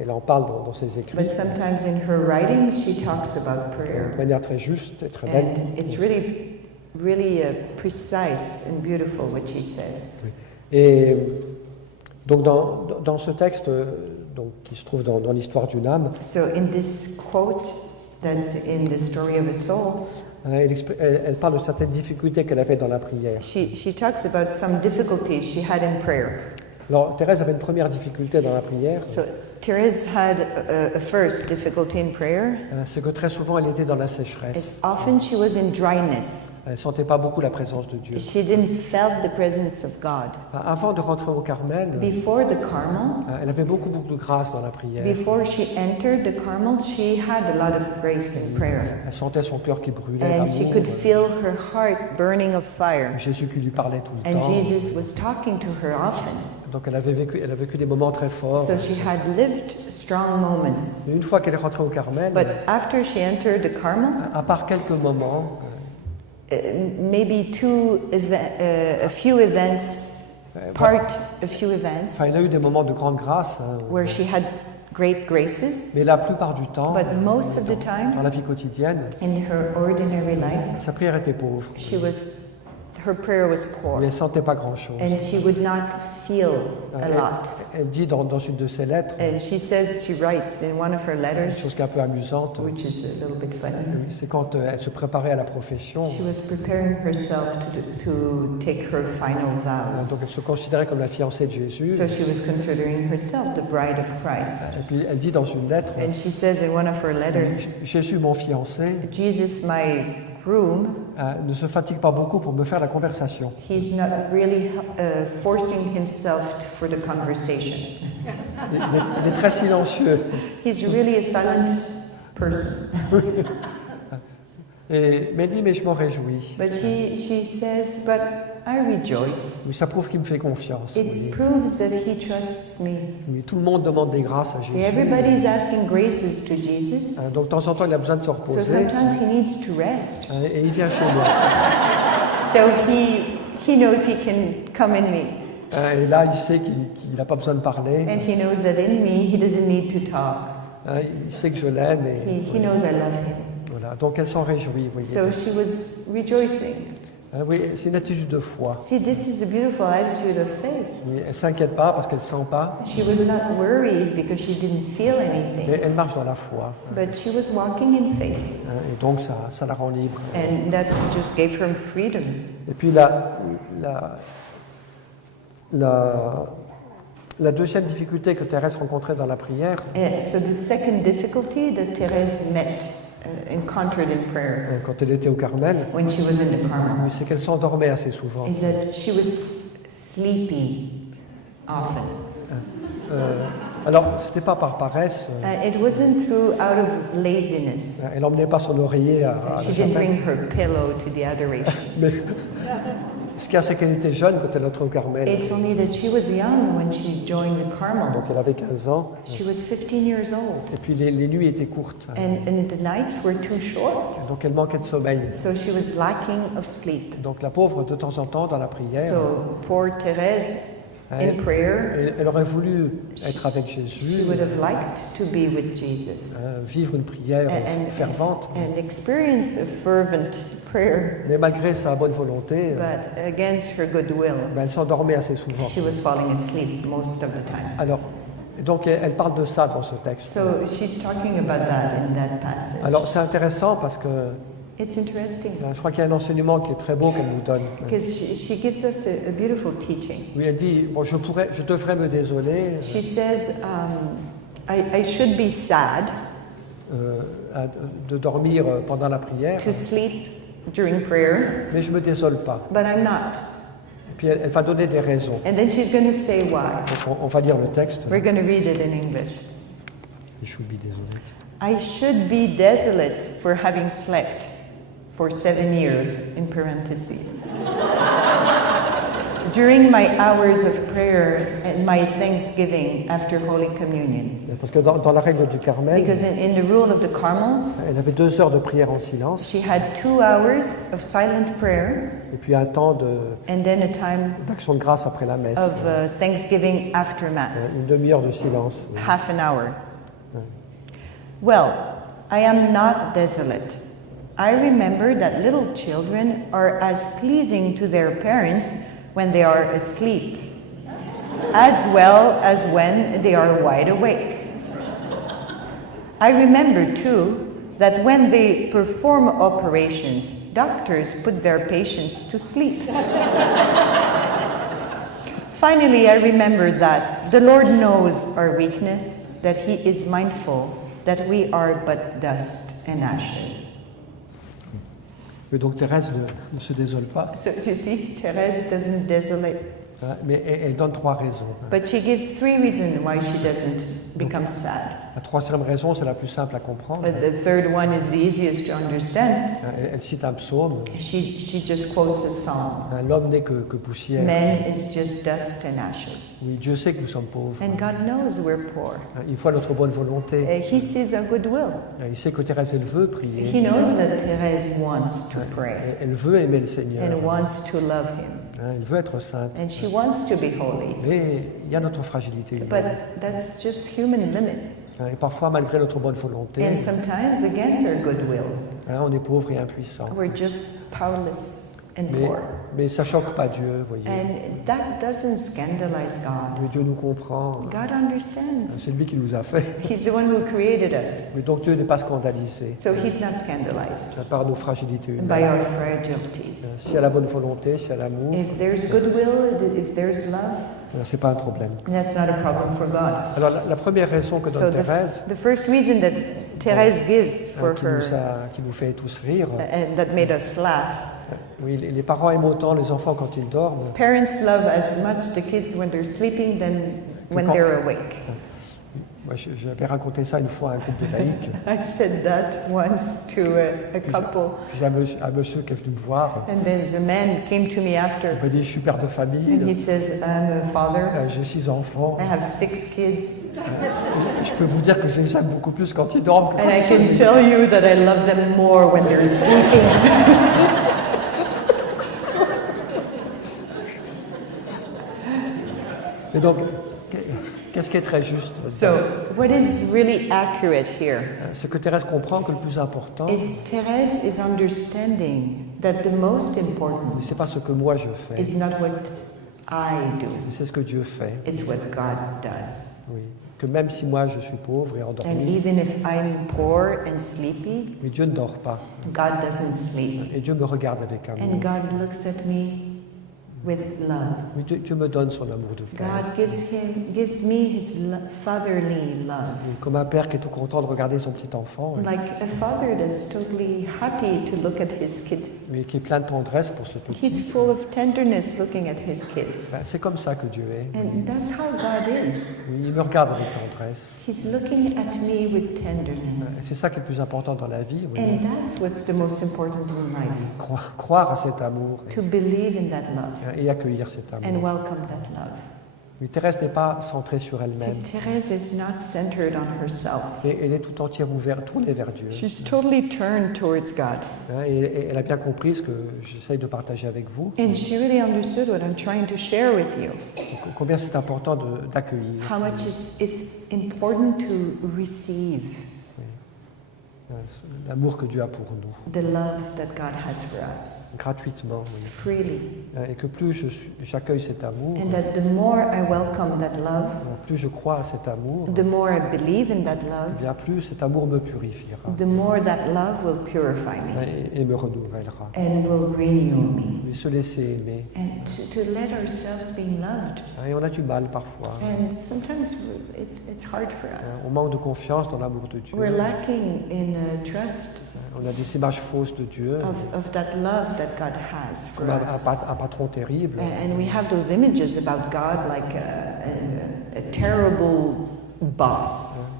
elle en parle dans ses écrits, but sometimes in her writings she talks about de prayer. manière très juste et très belle. And it's really precise and beautiful what she says. Et donc, dans ce texte donc, qui se trouve dans l'histoire d'une âme, So in this quote that's in the story of a soul, elle parle de certaines difficultés qu'elle avait dans la prière. she talks about some difficulties she had in prayer. Alors, Thérèse avait une première difficulté dans la prière, So Therese had a first difficulty in prayer. c'est que très souvent elle était dans la sécheresse. As often she was in dryness. Elle ne sentait pas beaucoup la présence de Dieu. She didn't felt the presence of God. Avant de rentrer au Carmel, Before the Carmel, elle avait beaucoup de grâce dans la prière. before she entered the Carmel, she had a lot of grace in prayer. Elle sentait son cœur qui brûlait And she d'amour. could feel her heart burning of fire. Jésus qui lui parlait tout le And temps. Jesus was talking to her often. Donc elle a vécu des moments très forts. So she had lived strong moments. Mais une fois qu'elle est rentrée au Carmel, But after she entered the Carmel, à part quelques moments, maybe a few events, a few events enfin, elle a eu des moments de grande grâce, where she had great graces, mais la plupart du temps, but most of the dans time la vie quotidienne, in her ordinary life, sa prière était pauvre. her prayer was poor, Et elle ne sentait pas grand-chose. and she would not feel a lot. Elle dit dans une de ses lettres, And she writes in one of her une letters, chose qui est un peu amusante, which is a little bit funny. c'est quand elle se préparait à la profession, She was preparing herself to take her final vows. donc elle se considérait comme la fiancée de Jésus. So she was considering herself the bride of Christ. Et puis elle dit dans une lettre, And she says in one of her letters, Jésus mon fiancé Jesus, my groom, ne se fatigue pas beaucoup pour me faire la conversation. he's not really forcing himself for the conversation. Il est très silencieux. He's really a silent person. Mais elle dit, mais je m'en réjouis. But she says, but I rejoice. Oui, ça prouve qu'il me fait confiance. It Oui. proves that he trusts me. Oui, tout le monde demande des grâces à See, Jésus. everybody's asking graces to Jesus. Donc de temps en temps, il a besoin de se So reposer. sometimes he needs to rest. Et il vient chez moi. So he knows he can come in me. Et là, il sait qu'il n'a pas besoin de parler. And he knows that in me, he doesn't need to talk. Il sait que je l'aime. He knows I love him. Voilà. Donc elle s'en réjouit. Vous voyez. So she was rejoicing. Oui, c'est une attitude de foi. See, this is a beautiful attitude of faith. Oui, elle ne s'inquiète pas parce qu'elle ne sent pas. She was not worried because she didn't feel Mais anything. elle marche dans la foi. But she was walking in faith. Et donc ça la rend libre. And that just gave her freedom. Et puis la deuxième difficulté que Thérèse rencontrait dans la prière, And so the second difficulty that Therese encountered in prayer quand elle était au Carmel, when she was in the Carmel c'est qu'elle s'endormait assez souvent. is that she was sleepy often. Alors, c'était pas par paresse. It wasn't out of laziness. Elle n'emmenait pas son oreiller à la She didn't chapelle. bring her pillow to the adoration. Mais ce qu'il y a, c'est qu'elle était jeune quand elle entrait au Carmel. It's only that she was young when she joined the Carmel. Donc elle avait 15 ans. She was 15 years old. Et puis les nuits étaient courtes. And the nights were too short. Donc elle manquait de sommeil. So she was lacking of sleep. Donc la pauvre, de temps en temps, dans la prière, So poor Therese, in prayer, elle aurait voulu être avec she Jésus, would have liked to be with Jesus vivre une prière fervente. and experience a fervent prayer. Mais malgré sa bonne volonté, But against her goodwill, elle s'endormait assez souvent. she was falling asleep most of the time. Alors, donc elle parle de ça dans ce texte. So she's talking about that in that passage. Alors c'est intéressant parce que It's interesting je crois qu'il y a un enseignement qui est très beau qu'elle nous donne. because she gives us a beautiful teaching. Oui, elle dit, bon, je devrais me désoler She says, I should be sad de dormir pendant la prière, to sleep during prayer, mais je me désole pas. but I'm not. Puis elle va donner des raisons. And then she's going to say why. Donc on va lire le texte. We're going to read it in English. Je suis désolé. I should be desolate for having slept for 7 years, in parentheses, during my hours of prayer and my thanksgiving after Holy Communion. Parce que dans la règle du Carmel, Because in the rule of the Carmel, elle avait 2 heures de prière en silence she had 2 hours of silent prayer et puis un temps and then a time d'action de grâce après la messe. of thanksgiving after Mass, Une demi-heure de silence. half an hour. Well, I am not desolate. I remember that little children are as pleasing to their parents when they are asleep, as well as when they are wide awake. I remember too that when they perform operations, doctors put their patients to sleep. Finally, I remember that the Lord knows our weakness, that He is mindful that we are but dust and ashes. Mais donc Thérèse ne se désole pas, So you see, Therese doesn't desolate, hein, mais elle donne 3 raisons. but she gives 3 reasons why she doesn't become sad. La troisième raison, c'est la plus simple à comprendre. But the third one is the easiest to understand. Elle cite un psaume. She just quotes a song. Hein, L'homme n'est que poussière. Man is just dust and ashes. Oui, Dieu sait que nous sommes pauvres. And God knows we're poor. Hein, il voit notre bonne volonté. He sees our goodwill. Hein, il sait que Thérèse, elle veut prier. He knows that Therese wants to pray Elle veut aimer le Seigneur. and wants to love Him. Hein, elle veut être sainte. And she wants to be holy. Mais il y a notre fragilité But humaine. that's just human limits. Hein, et parfois, malgré notre bonne volonté, And sometimes against our goodwill, hein, on est pauvre et impuissant. we're just powerless and Mais, poor. mais ça choque pas Dieu, vous voyez. And that doesn't scandalize God. Mais Dieu nous comprend. God understands. C'est lui qui nous a fait. He's the one who created us. Mais donc Dieu n'est pas scandalisé So He's not scandalized par nos fragilités by humaines. our fragilities. S'il y a la bonne volonté, s'il y a l'amour, If there's goodwill, if there's love, c'est pas un problème. that's not a problem for God. Alors la première raison que So donne Thérèse, the first reason that Therese gives for her qui nous fait tous rire, and that made us laugh. oui, les parents aiment autant les enfants quand ils dorment. Parents love as much the kids when they're sleeping than when they're awake. Moi, j'avais raconté ça une fois à un groupe de laïcs. I said that once to a couple, Puis j'ai un monsieur qui est venu me voir. and then a man came to me after, Il m'a dit, je suis père de and famille, he says, I'm a father, j'ai 6 enfants. I have 6 kids, Je peux vous dire que je les aime beaucoup plus quand ils dorment que quand and I ils sont can tell you that I love them more when they're sleeping. Et donc, qu'est-ce qui est très juste? So, what is really accurate here C'est que Thérèse comprend que le plus important, is Therese is understanding that the most important c'est pas ce que moi je fais, is not what I do, mais c'est ce que Dieu fait. it's what God does. Oui. Que même si moi je suis pauvre et And endormi, even if I'm poor and sleepy, mais Dieu ne dort pas. God doesn't sleep. Et Dieu me regarde avec And amour. God looks at me with love. Oui, Dieu me donne son amour de père. God gives me His fatherly love. Oui, comme un père qui est tout content de regarder son petit enfant, oui, Like a father that's totally happy to look at his kid. mais qui est plein de tendresse pour ce petit. He's full of tenderness looking at his kid. Ben, c'est comme ça que Dieu est. And that's how God is. Oui, il me regarde avec tendresse. He's looking at me with tenderness. Et c'est ça qui est le plus important dans la vie. Oui. And that's what's the most important in life. Croire à cet amour To believe in that love et accueillir cet and amour. welcome that love. Oui, Thérèse n'est pas centrée sur So elle-même, Therese is not centered on herself. mais elle est tout entière ouverte, tournée vers Dieu. She's totally turned towards God. Et elle a bien compris ce que j'essaye de partager avec vous, And she really understood what I'm trying to share with you. combien c'est important d'accueillir. How much it's important to receive L'amour que Dieu a pour nous, the love that God has for us gratuitement. Oui. freely. Et que plus j'accueille cet amour, And that the more I welcome that love, plus je crois à cet amour, the more I believe in that eh love, bien plus cet amour me purifiera the more that love will purify me et me renouvellera. and will renew me. Mais se laisser aimer. And to let ourselves be loved. Et on a du mal parfois. And sometimes it's hard for us. On manque de confiance dans l'amour de Dieu. We're lacking in trust. On a des images fausses de Dieu, of that love that God has for comme un us. patron terrible. And we have those images about God like a terrible boss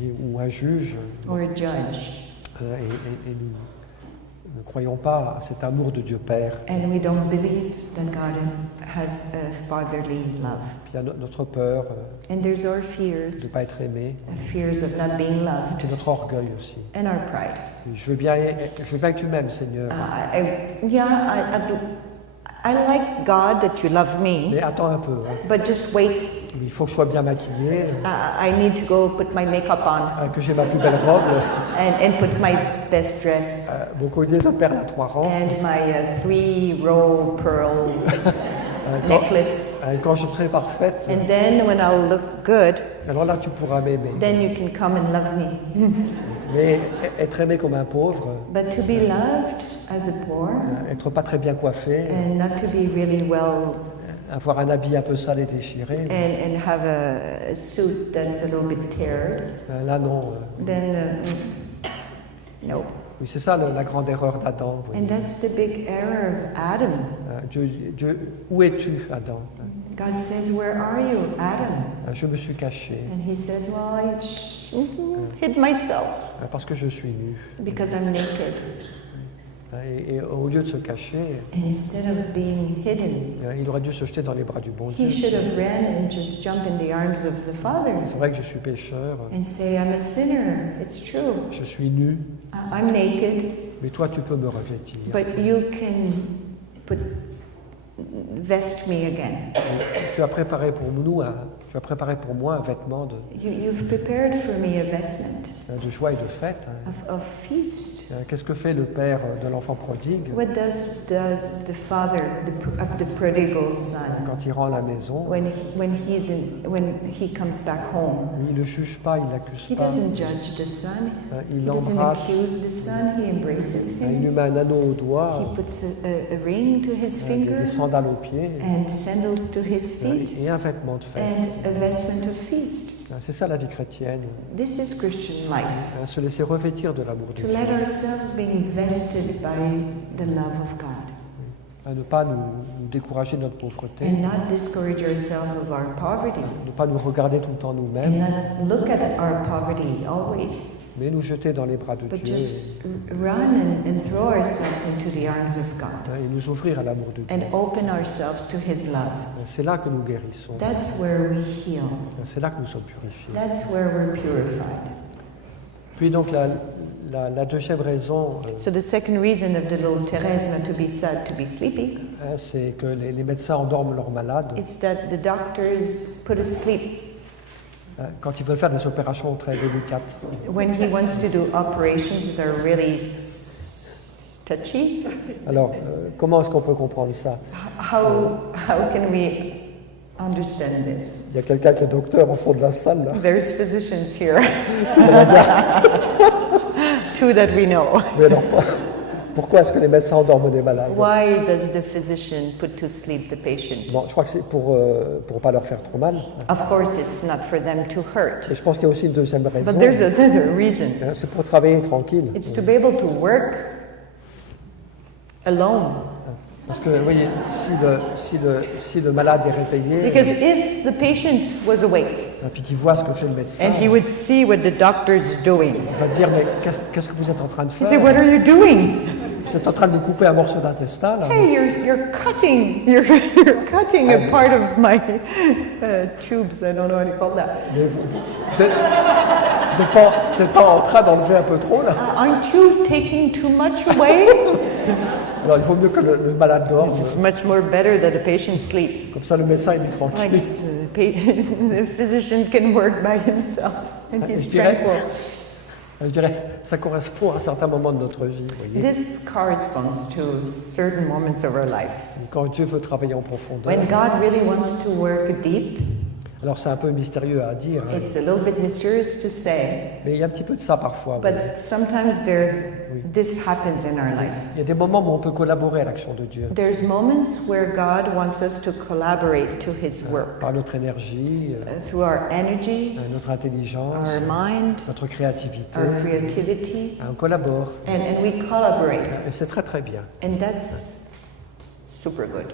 Ou un juge. or a judge. Et nous ne croyons pas à cet amour de Dieu Père. And we don't believe that God has a fatherly love. Puis il y a notre peur And there's our de fears, ne pas être aimé, fears of not being loved, puis notre orgueil aussi. and our pride. Je veux bien que tu m'aimes, Seigneur, I like God that you love me, mais attends un peu. Hein. but just wait. Il faut que je sois bien maquillée, I need to go put my makeup on que j'ai ma plus belle robe, and put my best dress mon collier de perles à 3 rangs. and my 3-row pearl necklace. Quand je serai parfaite, And then when I'll look good, alors là tu pourras m'aimer. then you can come and love me. Mais être aimé comme un pauvre, But to be loved as a poor être pas très bien coiffé, and not to be really well avoir un habit un peu sale et déchiré, and have a suit that's a little bit teared, là non. then no. Oui, c'est ça la grande erreur d'Adam. vous voyez. And that's the big error of Adam. Dieu, où es-tu, Adam? God says, "Where are you, Adam?" Je me suis caché And he says, "Well, I hid myself parce que je suis nu. because I'm naked." Et au lieu de se cacher, And instead of being hidden, il aurait dû se jeter dans les bras du bon he Dieu. should have ran and just jumped in the arms of the Father C'est vrai que je suis pécheur, and say, "I'm a sinner. It's true. je suis nu, I'm naked, mais toi tu peux me revêtir. but you can vest me again. Tu as préparé pour moi un vêtement You've prepared for me a vestment de joie et de fête. of feast." Qu'est-ce que fait le père de l'enfant prodigue What does the father of the prodigal son quand il rend à la maison? when he comes back home? Il ne le juge pas, il ne l'accuse He pas. doesn't judge the son. Il He doesn't l'embrasse, accuse the son. He embraces il him. lui met un anneau au He doigt, puts a ring to his finger des sandales aux pieds and sandals to his feet et un vêtement de fête. and a vestment of feast. C'est ça la vie chrétienne, This is Christian life. se laisser revêtir de l'amour de To Dieu, let ourselves be invested by the love of God à ne pas nous décourager de notre pauvreté, and not discourage ourselves of our poverty ne pas nous regarder tout le temps and nous-mêmes, not look at our poverty always, mais nous jeter dans les bras de but Dieu just run and throw ourselves into the arms of God et nous ouvrir à l'amour de Dieu. and open ourselves to His love. C'est là que nous guérissons, That's where we heal. c'est là que nous sommes purifiés. That's where we're purified. Puis donc la deuxième raison, So the second reason of the little Thérèse not to be sad, to be sleepy, c'est que les médecins endorment leurs malades is that the doctors put asleep quand ils veulent faire des opérations très délicates. when he wants to do operations that are really touchy. Alors, comment est-ce qu'on peut comprendre ça? How can we understand this? Il y a quelqu'un qui est docteur au fond de la salle, là. There's physicians here. Two that we know. Mais alors, pourquoi est-ce que les médecins endorment des malades? Why does the physician put to sleep the patient? Bon, je crois que c'est pour pas leur faire trop mal. Of course, it's not for them to hurt. Et je pense qu'il y a aussi une deuxième raison. But there's another reason. C'est pour travailler tranquille. It's to be able to work alone. Parce que, vous voyez, si le malade est réveillé, Because if the patient was awake et puis qu'il voit ce que fait le médecin, and he would see what the doctor's doing, il va dire, mais qu'est-ce que vous êtes en train de he said, faire? "What are you doing? Vous êtes en train de me couper un morceau d'intestin, là. Hey, you're cutting a part of my tubes. I don't know how to call that. Mais vous êtes pas en train d'enlever un peu trop, là? Aren't you taking too much away?" Alors, il vaut mieux que le malade dorme. It's much more better that the patient sleeps. Comme ça, le médecin, il est Like tranquille. the physician can work by himself and Je he's dirais, tranquil. ça correspond à un certain moment de notre vie, vous voyez. This corresponds to certain moments of our life. Quand Dieu veut travailler en profondeur, When God really wants to work deep, Alors c'est un peu mystérieux à dire, hein, It's a little bit mysterious to say, mais il y a un petit peu de ça parfois. but sometimes Oui. this happens in our life. Il y a des moments où on peut collaborer à l'action de Dieu, There's moments where God wants us to collaborate to His work par notre énergie, through our energy, notre intelligence, our mind, notre créativité. our creativity, On collabore, and we collaborate, et c'est très très bien. and that's super good.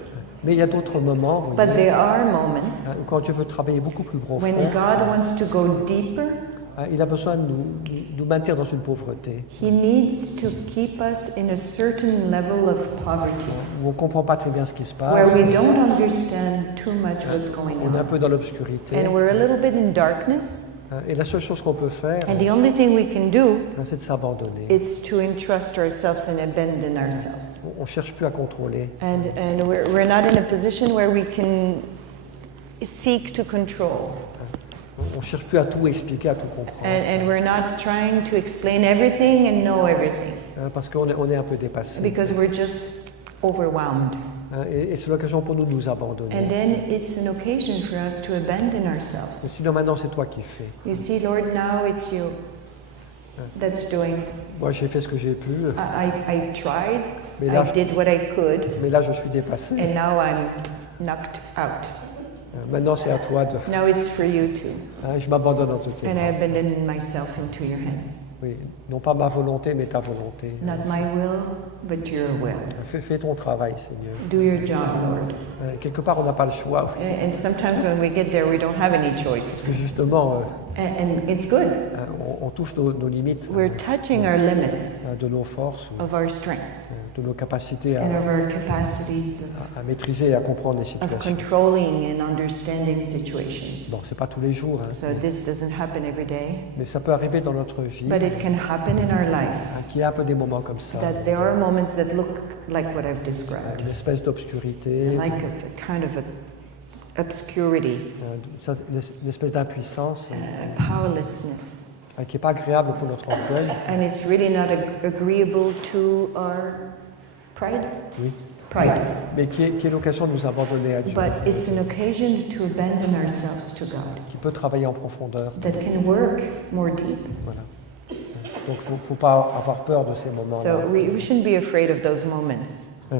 Mais il y a d'autres moments, vous But voyez, there are moments quand Dieu veut travailler beaucoup plus profond, when God wants to go deeper. il a besoin de nous maintenir dans une pauvreté, He needs to keep us in a certain level of poverty, où on ne comprend pas très bien ce qui se where passe, we don't understand too much what's going on est un on. peu dans l'obscurité, And we're a little bit in darkness, et la seule chose qu'on peut faire, and the only thing we can do c'est de s'abandonner. is to entrust ourselves and abandon ourselves. On ne cherche plus à contrôler. And we're not in a position where we can seek to control. On ne cherche plus à tout expliquer, à tout comprendre. And we're not trying to explain everything and know everything, Parce qu'on est, on est un peu dépassé. because we're just overwhelmed. Et c'est l'occasion pour nous de nous And abandonner. then it's an occasion for us to abandon ourselves. Mais sinon, maintenant, c'est toi qui fais. You see, Lord, now it's you that's doing. Moi, j'ai fait ce que j'ai pu, I tried, mais là, I did what I could, je suis dépassé. and now I'm knocked out. Maintenant, c'est à toi de... Now it's for you too. Je m'abandonne en toutes tes And I mains. abandon myself into your hands. Oui, non pas ma volonté, mais ta volonté. Not my will, but your will. Fais ton travail, Seigneur. Do your job, Lord. Quelque part, on n'a pas le choix. And sometimes when we get there, we don't have any choice. Parce que justement, And it's good. on touche nos limites, We're touching our limits de nos forces, of our strength de nos capacités and of our capacities à maîtriser et à comprendre les of situations. controlling and understanding situations. Bon, c'est pas tous les jours, So this doesn't happen every day, mais ça peut arriver dans notre vie, but it can happen in our life. qu'il y a un peu des moments comme ça, That there are moments that look like what I've described, une espèce d'obscurité, like a kind of a obscurity, une espèce d'impuissance powerlessness, qui n'est pas agréable pour notre orgueil. and it's really not agreeable to our pride. Oui. Pride, Mais qui est l'occasion de nous abandonner à Dieu, but it's an occasion to abandon ourselves to God, qui peut travailler en profondeur. that can work more deep. Voilà. Donc il ne faut pas avoir peur de ces moments-là. So we shouldn't be afraid of those moments.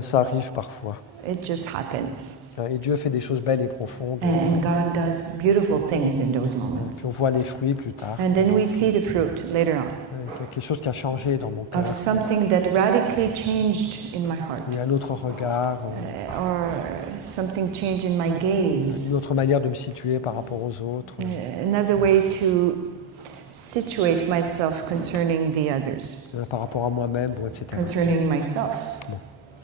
Ça arrive parfois. It just happens, Et Dieu fait des choses belles et profondes. and God does beautiful things in those moments. Puis on voit les fruits plus tard. And then we see the fruit later on Quelque chose qui a changé dans mon cœur. of something that radically changed in my heart, Il y a un autre regard, or something changed in my gaze, une autre manière de me situer par rapport aux autres. another way to situate myself concerning the others, Par rapport à moi-même, etc. concerning myself.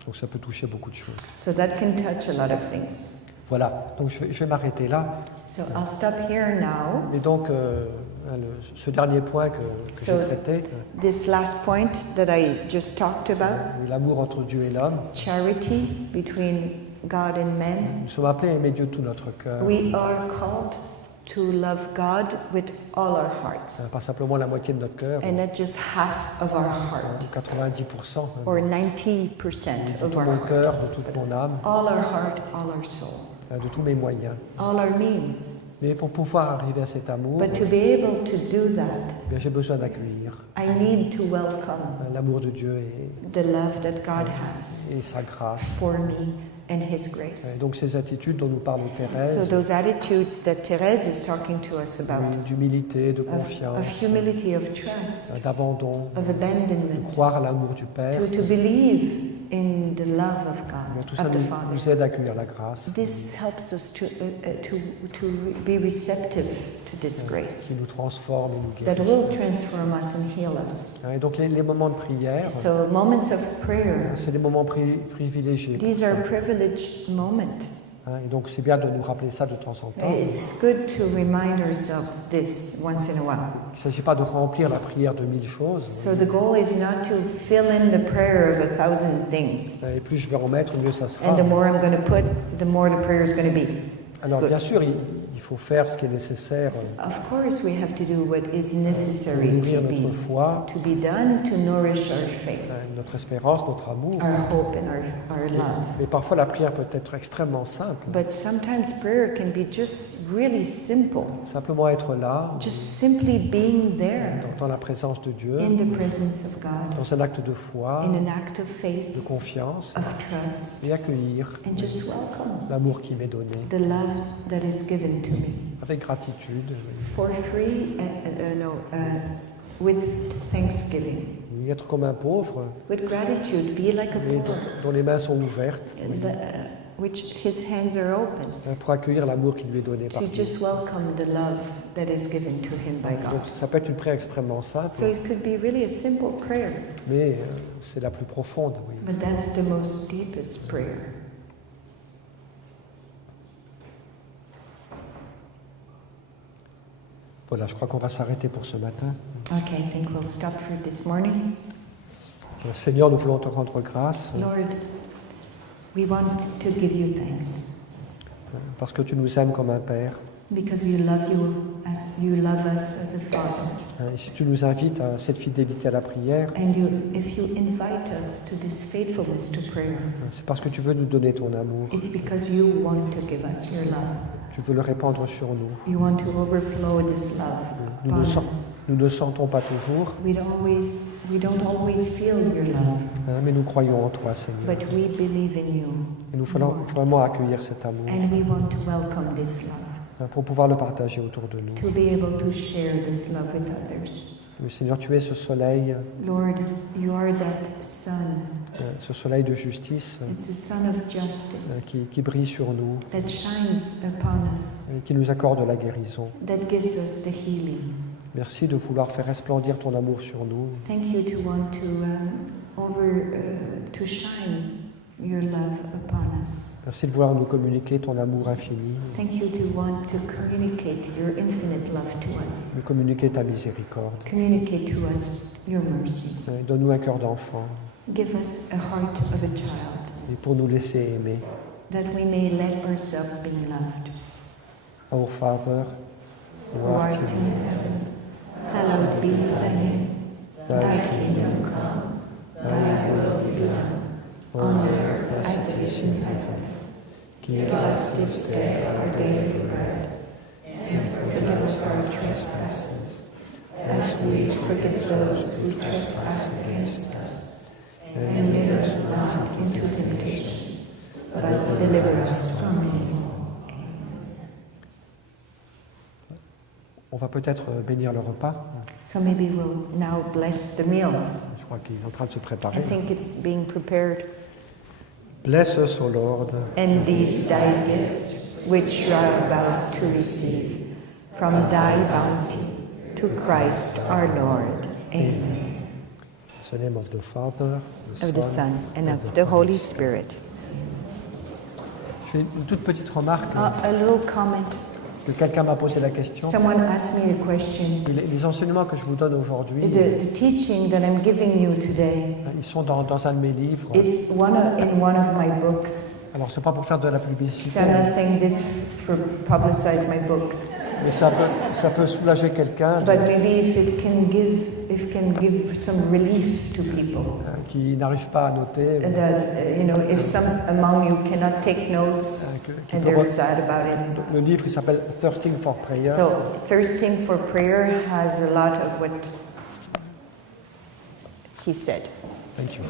Donc ça peut toucher beaucoup de choses. So that can touch a lot of things. Voilà, donc je vais m'arrêter là. So I'll stop here now. Et donc, ce dernier point que So- j'ai traité, This last point that I just talked about, l'amour entre Dieu et l'homme, charity between God and men. nous sommes appelés à aimer Dieu de tout notre cœur. We are called to love God with all our hearts, Pas simplement la moitié de notre cœur, and not just half of our heart, 90%, or 90% de of tout our mon heart. cœur, de toute mon âme, All our heart, all our soul, de tous mes moyens. all our means. Mais pour pouvoir arriver à cet amour, But to be able to do that, j'ai besoin d'accueillir I need to welcome l'amour de Dieu the love that God has et sa grâce. for me and His grace. Donc ces attitudes dont nous parle So Thérèse, those attitudes that Therese is talking to us about, d'humilité, de of confiance, humility, of trust, d'abandon, of de abandonment, croire à l'amour du Père, to believe in the love of tout God, ça of the nous Father. aide à accueillir la grâce This helps us to be receptive to this grace qui nous transforme et nous that guérit. will transform us and heal us. Et donc les moments de prière, So moments of prayer, c'est des moments privilégiés. pour these ça. are privileged moments. Et donc c'est bien de nous rappeler ça de temps en temps. It's good to remind ourselves this once in a while. Il ne s'agit pas de remplir la prière de 1000 choses. So the goal is not to fill in the prayer of 1,000 things. Et plus je vais en mettre, mieux ça sera. And the more I'm going to put, the more the prayer is going to be. Alors Good. bien sûr, il il faut faire ce qui est nécessaire Of course, we have to do what is pour necessary nourrir notre foi, to be done to nourish our faith, notre espérance, notre amour. our hope, and our love. Mais parfois la prière peut être extrêmement simple. But sometimes prayer can be just really simple, Simplement être là, just simply being there dans la présence de Dieu, in the presence of God, dans un acte de foi, in an act of faith, de confiance, of trust, et accueillir and just welcome l'amour qui m'est donné the love that is given to me avec gratitude, for free, with thanksgiving, oui, être comme un pauvre, with gratitude, be like a mais poor, dont les mains sont ouvertes, and which his hands are open, pour accueillir l'amour qui lui est donné par to Dieu. just welcome the love that is given to him by God. Donc ça peut être une prière extrêmement simple, So it could be really a simple prayer, mais c'est la plus profonde, oui. but that's the most deepest prayer. Voilà, je crois qu'on va s'arrêter pour ce matin. Okay, I think we'll stop for this morning. Seigneur, nous voulons te rendre grâce Lord, we want to give you thanks parce que tu nous aimes comme un Père. because you love us as a father. Et si tu nous invites à cette fidélité à la prière, And if you invite us to this faithfulness to prayer, c'est parce que tu veux nous donner ton amour. it's because you want to give us your love. Tu veux le répandre sur nous. You want to overflow this love Nous upon ne, us. nous ne sentons pas toujours, We don't always feel your love, mais nous croyons en toi, Seigneur. but we believe in you, Et nous voulons vraiment accueillir cet amour and we want to welcome this love, pour pouvoir le partager autour de nous. to be able to share this love with others. Oui, Seigneur, tu es ce soleil Lord, you are that sun. ce soleil de justice It's the sun of justice qui brille sur nous that shines upon us, et qui nous accorde la guérison. that gives us the healing. Merci de vouloir faire resplendir ton amour sur nous. Thank you to want to shine your love upon us. Merci de vouloir nous communiquer ton amour infini, Thank you to want to communicate your infinite love to us. nous communiquer ta miséricorde. Communicate to us your mercy. Donne-nous un cœur d'enfant Give us a heart of a child, et pour nous laisser aimer. that we may let ourselves be loved. Our Father, Who art in heaven, hallowed be thy name. Thy kingdom come, thy will be done, on earth as it is in heaven. Give us this day our daily bread, and forgive us our trespasses, as we forgive those who trespass against us. And lead us not into temptation, but deliver us from evil. On va peut-être bénir le repas. So maybe we'll now bless the meal. Je crois qu'il est en train de se I préparer. think it's being prepared. Bless us, O Lord, And these thy gifts, which you are about to receive, from thy bounty, to Christ our Lord. Amen. in the name of the Father, Of the Son, and of the Holy Spirit. Je fais une toute petite remarque A little comment. que quelqu'un m'a posé la question. Someone asked me a question. Les enseignements que je vous donne aujourd'hui, The teaching that I'm giving you today ils sont dans un de mes livres. is in one of my books. Alors, c'est pas pour faire de la So publicité, I'm not saying this for publicize my books, mais ça peut soulager quelqu'un but maybe if it can give some relief to people. qui n'arrive pas à noter, That if some among you cannot take notes qui and peut they're re- sad about it. Le livre, il s'appelle Thirsting for Prayer. So thirsting for prayer has a lot of what he said. Thank you.